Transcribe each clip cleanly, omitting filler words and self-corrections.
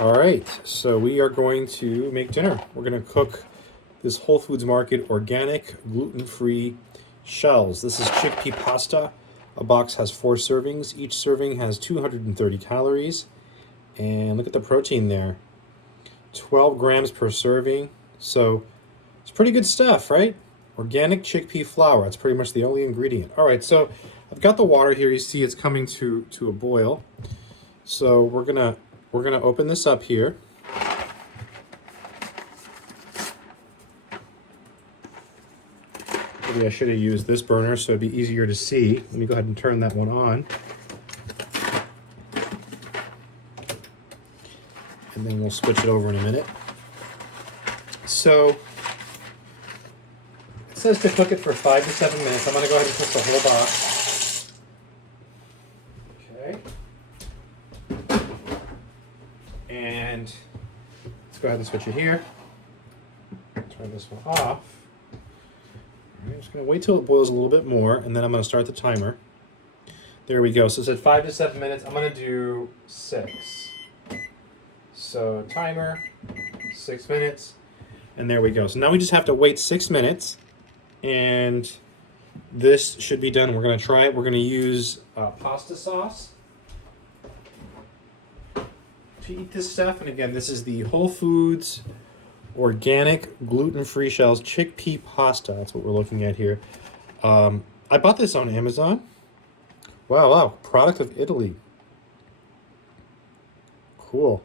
All right, so we are going to make dinner. We're going to cook this Whole Foods Market organic, gluten-free shells. This is chickpea pasta. A box has 4 servings. Each serving has 230 calories. And look at the protein there. 12 grams per serving. So it's pretty good stuff, right? Organic chickpea flour. That's pretty much the only ingredient. All right, so I've got the water here. You see it's coming to a boil. So we're gonna open this up here. Maybe I should have used this burner so it'd be easier to see. Let me go ahead and turn that one on. And then we'll switch it over in a minute. So it says to cook it for 5 to 7 minutes. I'm going to go ahead and cook the whole box. Okay. And let's go ahead and switch it here. Turn this one off. All right, I'm just going to wait till it boils a little bit more, and then I'm going to start the timer. There we go. So it said 5 to 7 minutes. I'm going to do 6. So timer, 6 minutes, and there we go. So now we just have to wait 6 minutes, and this should be done. We're going to try it. We're going to use pasta sauce to eat this stuff. And again, this is the Whole Foods organic gluten-free shells chickpea pasta. That's what we're looking at here. I bought this on Amazon. Wow, product of Italy. Cool.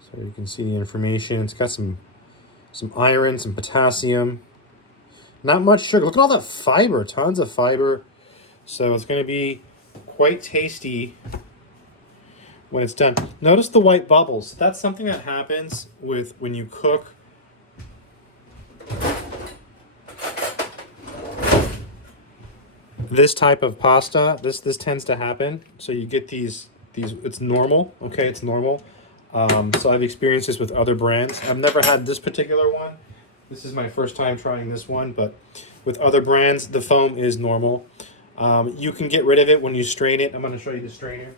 So you can see the information. It's got some iron, some potassium. Not much sugar. Look at all that fiber. Tons of fiber. So it's going to be quite tasty when it's done. Notice the white bubbles. That's something that happens when you cook this type of pasta. This tends to happen. So you get these. It's normal. Okay, it's normal. So I've experienced this with other brands. I've never had this particular one. This is my first time trying this one, but with other brands, the foam is normal. You can get rid of it when you strain it. I'm going to show you the strainer.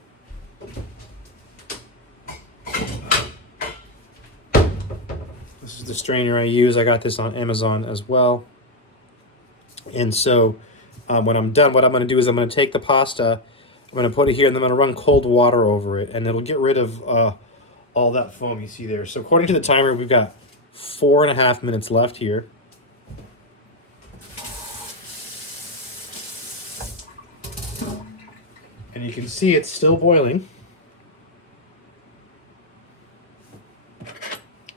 This is the strainer I use. I got this on Amazon as well. And so when I'm done, what I'm going to do is I'm going to take the pasta, I'm going to put it here, and then I'm going to run cold water over it, and it'll get rid of all that foam you see there. So according to the timer, we've got 4.5 minutes left here. And you can see it's still boiling.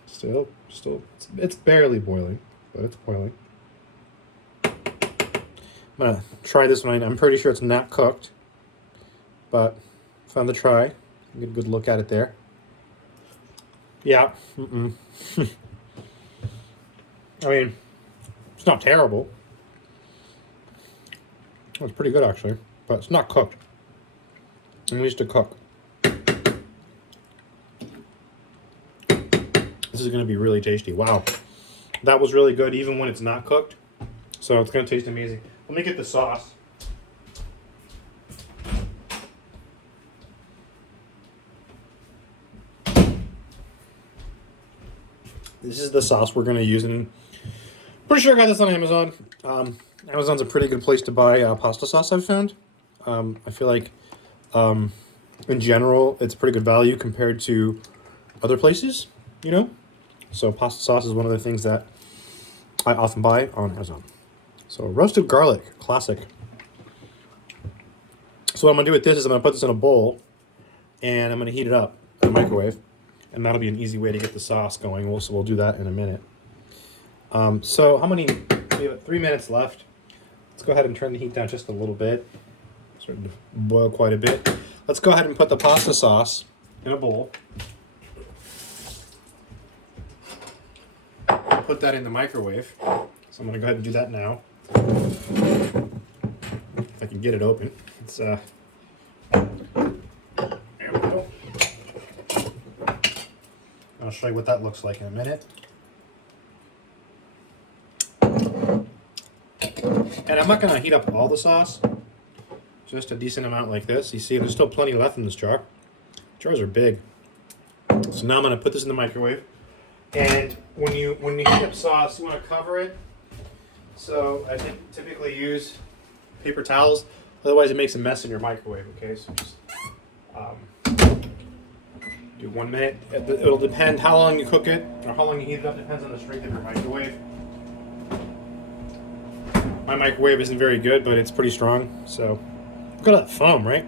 Still, it's barely boiling, but it's boiling. I'm gonna try this one. I'm pretty sure it's not cooked, but fun to try. Get a good look at it there. Yeah. I mean, it's not terrible. It's pretty good actually, but it's not cooked. It needs to cook. This is going to be really tasty. Wow. That was really good even when it's not cooked. So it's going to taste amazing. Let me get the sauce. This is the sauce we're going to use, and pretty sure I got this on Amazon. Amazon's a pretty good place to buy pasta sauce, I've found. I feel like, in general, it's pretty good value compared to other places, you know? So pasta sauce is one of the things that I often buy on Amazon. So roasted garlic, classic. So what I'm going to do with this is I'm going to put this in a bowl, and I'm going to heat it up in the microwave. And that'll be an easy way to get the sauce going. So we'll do that in a minute. So we have 3 minutes left. Let's go ahead and turn the heat down just a little bit. Starting to boil quite a bit. Let's go ahead and put the pasta sauce in a bowl. Put that in the microwave. So I'm going to go ahead and do that now. If I can get it open. It's there we go. I'll show you what that looks like in a minute. And I'm not going to heat up all the sauce. Just a decent amount like this. You see, there's still plenty left in this jar. Jars are big. So now I'm going to put this in the microwave. And when you heat up sauce, you want to cover it. So I typically use paper towels. Otherwise, it makes a mess in your microwave. Okay, so just do 1 minute. It'll depend how long you cook it or how long you heat it up. Depends on the strength of your microwave. My microwave isn't very good, but it's pretty strong. So look at that foam, right?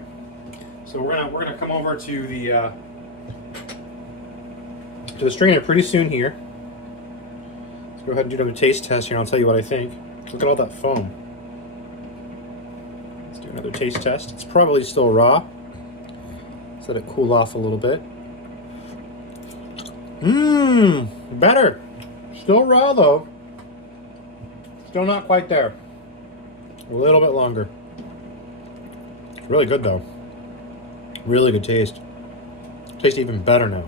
So we're gonna come over to the strainer pretty soon here. Let's go ahead and do another taste test here, and I'll tell you what I think. Look at all that foam. Let's do another taste test. It's probably still raw. Let's let it cool off a little bit. Better. Still raw though. Still not quite there. A little bit longer. Really good though. Really good taste. Tastes even better now.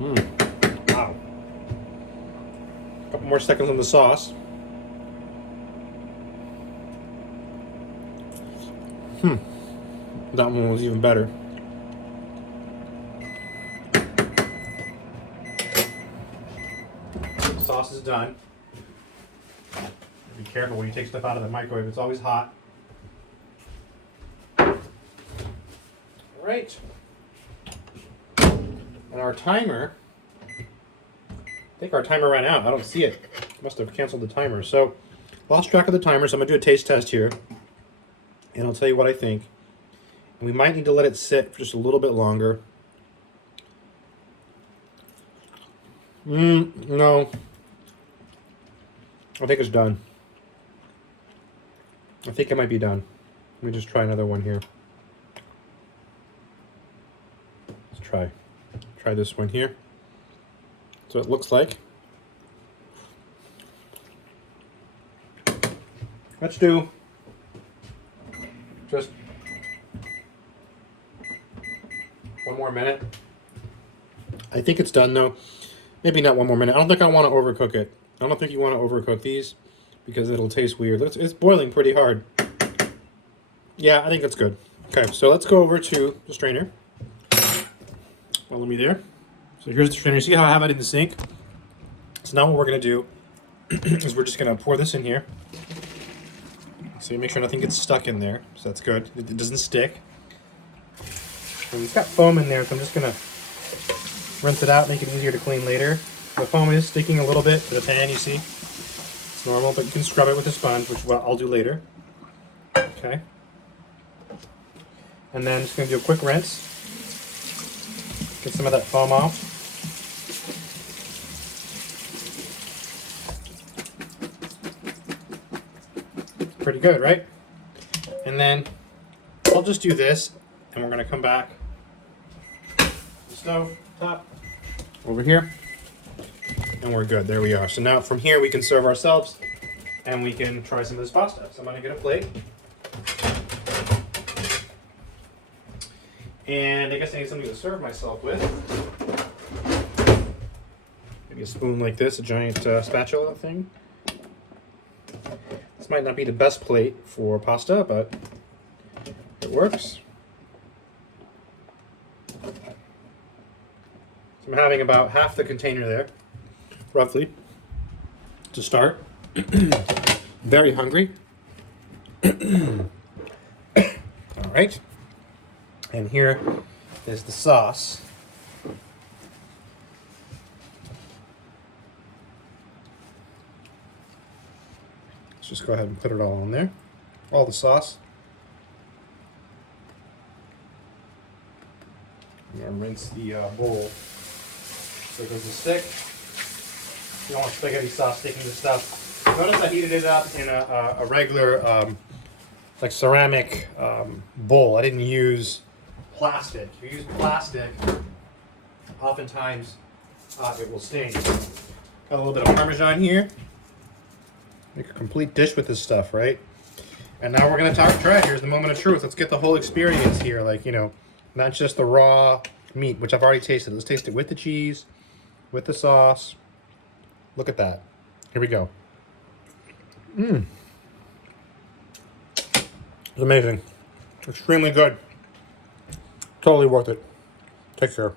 Wow. A couple more seconds on the sauce. That one was even better. The sauce is done. Be careful when you take stuff out of the microwave. It's always hot. All right. And our timer, I think our timer ran out. I don't see it. Must have canceled the timer. So, lost track of the timer, so I'm going to do a taste test here. And I'll tell you what I think. And we might need to let it sit for just a little bit longer. No. I think it's done. I think it might be done. Let me just try another one here. Let's try this one here. So it looks like. Let's do just 1 more minute. I think it's done though. Maybe not 1 more minute. I don't think I want to overcook it. I don't think you want to overcook these because it'll taste weird. It's boiling pretty hard. Yeah, I think that's good. Okay, so let's go over to the strainer. Follow me there. So here's the strainer. See how I have it in the sink? So now what we're going to do is we're just going to pour this in here. So you make sure nothing gets stuck in there. So that's good. It doesn't stick. And it's got foam in there, so I'm just going to rinse it out, make it easier to clean later. The foam is sticking a little bit to the pan, you see. It's normal, but you can scrub it with a sponge, which I'll do later. Okay. And then just going to do a quick rinse. Get some of that foam off. Pretty good, right? And then I'll just do this, and we're going to come back to the stove top over here, and we're good. There we are. So now from here we can serve ourselves, and we can try some of this pasta. So I'm going to get a plate, and I guess I need something to serve myself with. Maybe a spoon like this, a giant spatula thing. This might not be the best plate for pasta, but it works. So I'm having about half the container there, roughly, to start. Very hungry. All right. And here is the sauce. Let's just go ahead and put it all on there. All the sauce. I'm going to rinse the bowl so it doesn't stick. You don't want spaghetti sauce sticking to stuff. Notice I heated it up in a regular like ceramic bowl. I didn't use plastic. If you use plastic, oftentimes it will sting. Got a little bit of Parmesan here. Make a complete dish with this stuff, right? And now we're gonna try it. Here's the moment of truth. Let's get the whole experience here. Like, you know, not just the raw meat, which I've already tasted. Let's taste it with the cheese, with the sauce. Look at that. Here we go. It's amazing. Extremely good. Totally worth it. Take care.